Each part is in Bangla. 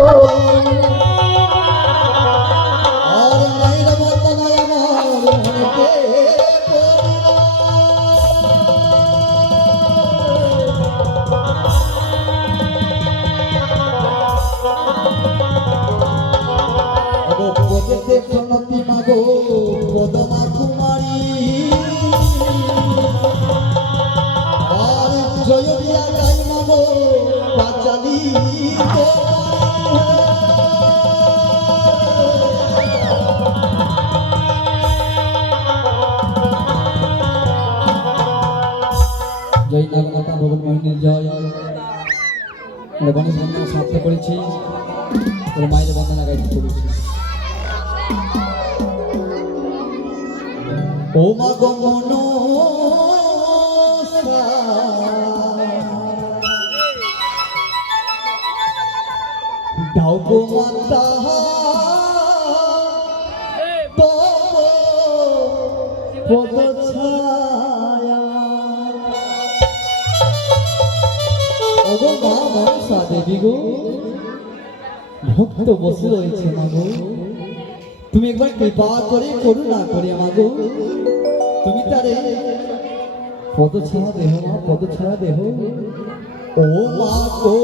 আর মায়ের বন্দনায় আমার মনেতে পদেতে প্রণতি জয় নাগমাতা ভগবান মোহিনীর জয়। আমরা গণেশ বন্দনা সমাপ্ত করেছি। মায়ের বন্দনা গাইতে চলেছি ও মা গো মনসা মাতা। পদ গো? ভক্ত বসে রয়েছে মাগো তুমি একবার কৃপা করে, করুণা করে মাগো তুমি তারে পদ ছাড়া দেহ পদ ছাড়া দেহ। ও মা গো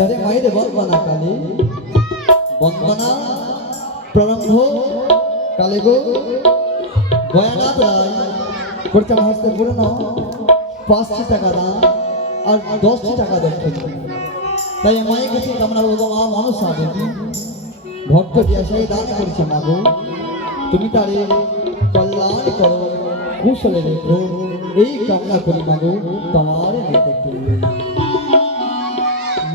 এধারে মায়ের বন্দনা কালী। বন্দনা প্রারম্ভ কালে গো। গয়ানাথ রায়, করতে হস্তে পুরো নাও পাঁচটি টাকা দাম আর দশটি টাকা দক্ষিণ। তাই মায়ের কাছে কামনা বলব মা মনসা দেবী ভক্ত দিয়া সেই দান করেছে মা গো। তুমি তারে কল্যাণ করো কুশলে রেখো এই কামনা করি মা গো, তোমার নিকটে।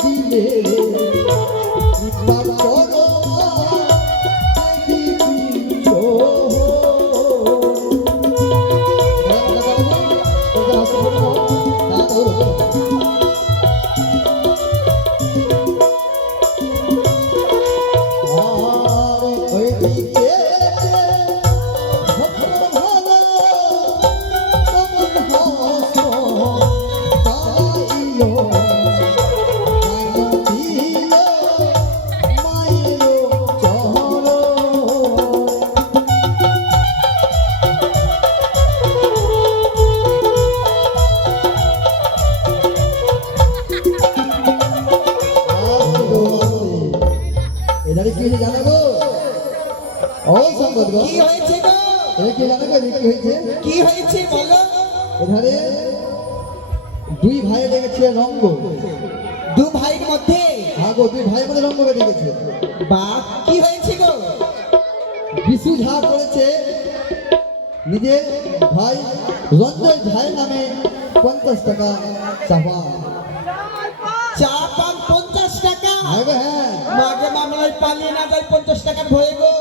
দিলে ও সম্পদ কি হয়েছে গো? এ কি জানো গো কি হয়েছে? কি হয়েছে বলো? এধারে দুই ভাই লেগেছে রঙ্গ। দু ভাইয়ের মধ্যে? আগো দুই ভাই মধ্যে রঙ্গ বেরিয়ে গেছে। বা কি হয়েছে গো? বিশু ঝা করেছে নিজের ভাই রঞ্জয় ঝায়ের নামে পঞ্চাশ টাকা চাপা। চা পান পঞ্চাশ টাকা? হ্যাঁ হ্যাঁ। মাকে মামলায় পালিয়ে না যায় পঞ্চাশ টাকার ভয়ে গো।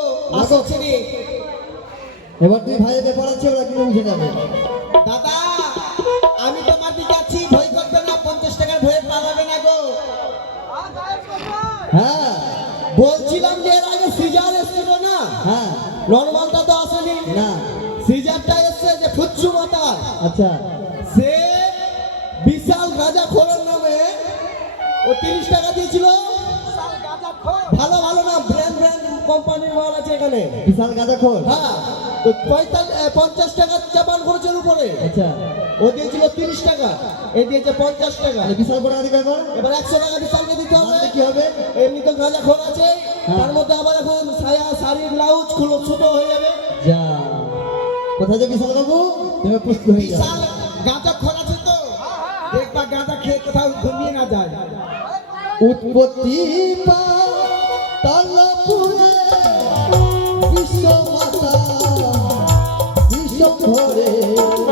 এবার ভাইয়ের ব্যাপার আছে ওরা কিন্তু বুঝে যাবে দাদা আমি তোমার দিকে আছি ভয় করবে না পঞ্চাশ টাকার ভয়ে পালাবে না গো। হ্যাঁ। বলছিলাম যে এর আগে সিজার এসেছিল না? হ্যাঁ। নর্মালটা তো আসেনি। না। সিজারটা এসছে যে ফুচ্ছু মাতা আচ্ছা। সে বিশাল রাজা খোলার নামে ও তিরিশ টাকা দিয়েছিল। ভালো ভালো না ব্র্যান্ড ব্র্যান্ড কোম্পানির মাল আছে এখানে। বিশাল গাঁদা খোর হ্যাঁ। তো পঁয়তাল্লিশ পঞ্চাশ টাকা চাপান খরচের উপরে। আচ্ছা। ও দিয়েছিল তিরিশ টাকা। এ দিয়েছে পঞ্চাশ টাকা। বিশাল দিবে এবার এবার একশো টাকা বিশালকে দিতে হবে। কি হবে? এমনি তো গাঁজা খোল আছে। হ্যাঁ। তার মধ্যে আবার এখন শাড়ি ব্লাউজ খুলো ছোট হয়ে যাবে। যা। কোথায় যে বিশাল বাবু তুমি প্রস্তুত হয়ে যাও। বিশাল গাঁজা খোল আছে তো। দেখবা গাঁজা খেয়ে কোথাও ঘুমিয়ে না যায়। উৎপত্তি পা Oh.